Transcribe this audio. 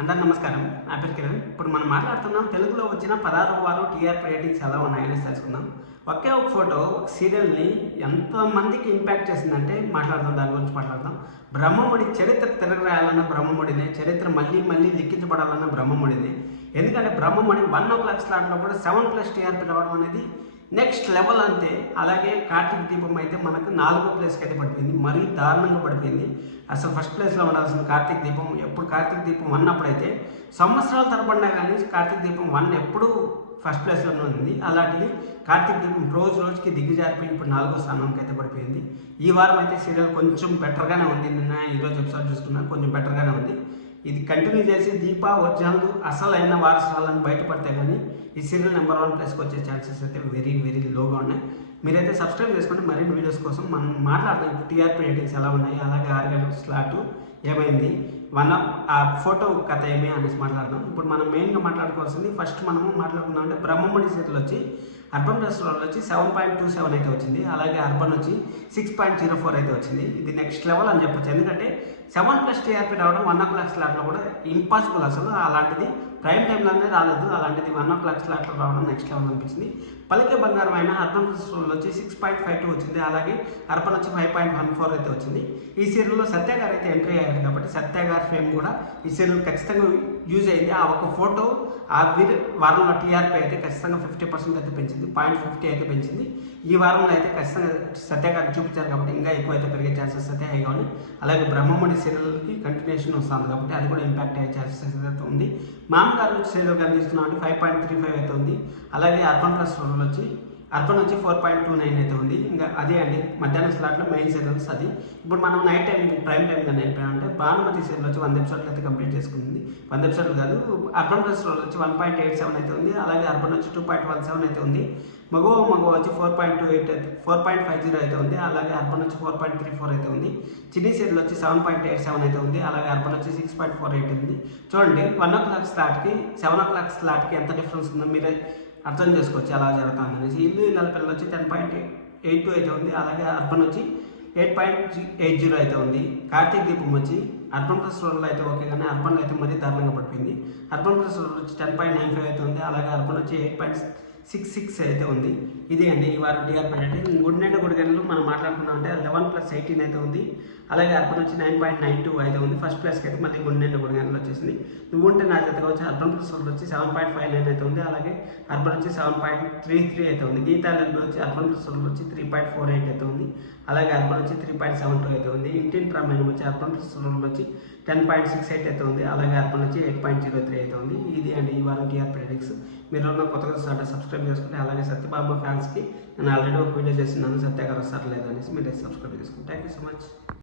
అందరు నమస్కారం. నా పేరు కిరణ్. ఇప్పుడు మనం మాట్లాడుతున్నాం తెలుగులో వచ్చిన 16వ వారం టీఆర్పీ రేటింగ్స్ ఎలా ఉన్నాయని తెలుసుకుందాం. ఒకే ఒక ఫోటో ఒక సీరియల్ని ఎంతమందికి ఇంపాక్ట్ చేసిందంటే దాని గురించి మాట్లాడదాం. బ్రహ్మముడి చరిత్ర తిరగరాయాలన్న బ్రహ్మముడిని, చరిత్ర మళ్ళీ మళ్ళీ లిఖించబడాలన్న బ్రహ్మముడిని. ఎందుకంటే బ్రహ్మముడి 1 స్లాట్లో కూడా 7+ టీఆర్పీ రావడం అనేది నెక్స్ట్ లెవెల్ అంతే. అలాగే కార్తీక దీపం అయితే మనకు 4వ ప్లేస్కి అయితే పడిపోయింది. మరీ దారుణంగా పడిపోయింది. అసలు ఫస్ట్ ప్లేస్లో ఉండాల్సిన కార్తీక దీపం ఎప్పుడు కార్తీక దీపం 1 అప్పుడైతే సంవత్సరాల తరబడినా కానీ కార్తీక దీపం 1 ఎప్పుడు ఫస్ట్ ప్లేస్లోనే ఉంది. అలాంటిది కార్తీక దీపం రోజు రోజుకి దిగజారిపోయి ఇప్పుడు 4వ స్థానానికి అయితే పడిపోయింది. ఈ వారం అయితే సీరియల్ కొంచెం బెటర్గానే ఉంది. నిన్న ఈరోజు ఎపిసోడ్ చూసుకున్నా కొంచెం బెటర్గానే ఉంది. ఇది కంటిన్యూ చేసి దీప ఒరిజినల్ అసలైన వారసురాలను బయటపడితే కానీ ఈ సీరియల్ నెంబర్ 1 ప్లేస్కి వచ్చే ఛాన్సెస్ అయితే వెరీ వెరీ లోగా ఉన్నాయి. మీరైతే సబ్స్క్రైబ్ చేసుకుంటే మరిన్ని వీడియోస్ కోసం మనం మాట్లాడదాం. ఇప్పుడు టీఆర్పీ రేటింగ్స్ ఎలా ఉన్నాయి, అలాగే 6 గంటల స్లాట్ ఏమైంది, ఆ ఫోటో కథ ఏమి అనేసి మాట్లాడదాం. ఇప్పుడు మనం మెయిన్గా మాట్లాడుకోవాల్సింది ఫస్ట్ మనము మాట్లాడుకుందాం అంటే బ్రహ్మముడి సీరియల్ వచ్చి అర్బన్ రెస్టారెంట్ వచ్చి 7.27 అయితే వచ్చింది. అలాగే అర్బన్ వచ్చి 6.04 అయితే వచ్చింది. ఇది నెక్స్ట్ లెవెల్ అని చెప్పొచ్చు. ఎందుకంటే 7+ టీఆర్పీ రావడం 1 స్లాట్లో కూడా ఇంపాసిబుల్. అసలు అలాంటిది ప్రైమ్ టైంలోనే రాలేదు. అలాంటిది 1 స్లాట్లో రావడం నెక్స్ట్ లెవెల్ అనిపించింది. పలికే బంగారం అయిన అర్బన్ రెస్టారెంట్ వచ్చి 6.52 వచ్చింది. అలాగే అర్బన్ వచ్చి 5.14 అయితే వచ్చింది. ఈ సీరియల్లో సత్య గారు అయితే ఎంట్రీ అయ్యారు కాబట్టి సత్య గారి ఫేమ్ కూడా ఈ సీరియల్ ఖచ్చితంగా యూజ్ అయింది. ఆ ఒక ఫోటో ఆ వారంలో టీఆర్పీ అయితే ఖచ్చితంగా 50% అయితే పెంచింది. 0.50 అయితే పెంచింది. ఈ వారంలో అయితే ఖచ్చితంగా సత్య గారిని చూపించారు కాబట్టి ఇంకా ఎక్కువ అయితే పెరిగే ఛాన్సెస్ అయితే హైగా ఉన్నాయి. అలాగే బ్రహ్మముడి సీరియల్కి కంటిన్యూషన్ వస్తుంది కాబట్టి అది కూడా ఇంపాక్ట్ అయ్యే ఛాన్సెస్ అయితే ఉంది. మామగారు సీరియల్ కానీ తీసుకున్నాం అంటే 5.35 అయితే ఉంది. అలాగే అర్బన్ రెస్టారెంట్ వచ్చి 4.29 అయితే ఉంది. ఇంకా అదే అండి మధ్యాహ్నం స్లాట్లో మెయిన్ సీరియల్స్ అది. ఇప్పుడు మనం నైట్ టైం ప్రైమ్ టైం కానీ అయిపోయామంటే భానుమతి సీరియల్ వచ్చి 100 ఎపిసోడ్లు అయితే కంప్లీట్ చేసుకుంది. 100 ఎపిసోడ్లు కాదు. అర్బన్ రెస్టారెంట్ వచ్చి 1.87 అయితే ఉంది. అలాగే అర్బన్ వచ్చి 2.17 అయితే ఉంది. మగవ వచ్చి 4.50 అయితే ఉంది. అలాగే అర్బన్ వచ్చి 4.34 అయితే ఉంది. చిన్ని సీరియల్ వచ్చి 7.87 అయితే ఉంది. అలాగే అర్బన్ వచ్చి 6.48 ఉంది. చూడండి 1 స్లాట్కి 7 స్లాట్కి ఎంత డిఫరెన్స్ ఉందో మీరే అర్థం చేసుకోవచ్చు ఎలా జరుగుతుంది అనేసి. ఇల్లు ఇళ్ళ పిల్లలు వచ్చి 10.82 అయితే ఉంది. అలాగే అర్బన్ వచ్చి 8.80 అయితే ఉంది. కార్తీక దీపం వచ్చి అర్బన్ ప్లస్ రోడ్లో అయితే ఓకే కానీ అర్బన్లో అయితే మరీ దారుణంగా పడిపోయింది. అర్బన్ ప్లస్ రోడ్ వచ్చి 10.95 అయితే ఉంది. అలాగే అర్బన్ వచ్చి 8.66 అయితే ఉంది. ఇది అండి ఈ వారం టీఆర్పీ రేటింగ్. గుడినెండ గుడిగంటలు మనం మాట్లాడుకున్నాం అంటే 11+18 అయితే ఉంది. అలాగే అర్బన్ వచ్చి 9.92 అయితే ఉంది. ఫస్ట్ ప్లేస్కి అయితే మళ్ళీ గుడినెండ గుడిగంటలు వచ్చేసింది. నువ్వు ఉంటే నా జతగా వచ్చి అర్బన్ ప్లస్ రోడ్ వచ్చి 7.59 అయితే ఉంది. అలాగే అర్బన్ వచ్చి 7.33 అయితే ఉంది. గీతాలలో వచ్చి అర్బన్ ప్లస్ రోడ్ వచ్చి 3.48 అయితే ఉంది. అలాగే అర్బన్ వచ్చి 3.72 అయితే ఉంది. ఇంటింటి రామాయణం వచ్చి అర్బన్ ప్లస్ రోడ్ వచ్చి 10.68 అయితే ఉంది. అలాగే అర్బన్ వచ్చి 8.03 అయితే ఉంది. ఇది అండి ఈ వారం టీఆర్పీ రేటింగ్స్. మీరు కొత్తగా సబ్స్క్రైబ్ చేసుకుంటే అలాగే సత్యబాబు ఫ్యాన్స్కి నేను ఆల్రెడీ ఒక వీడియో చేస్తున్నాను సత్య గారు వస్తారు లేదనేసి మీరు సబ్స్క్రైబ్ చేసుకుంటే. Thank you so much.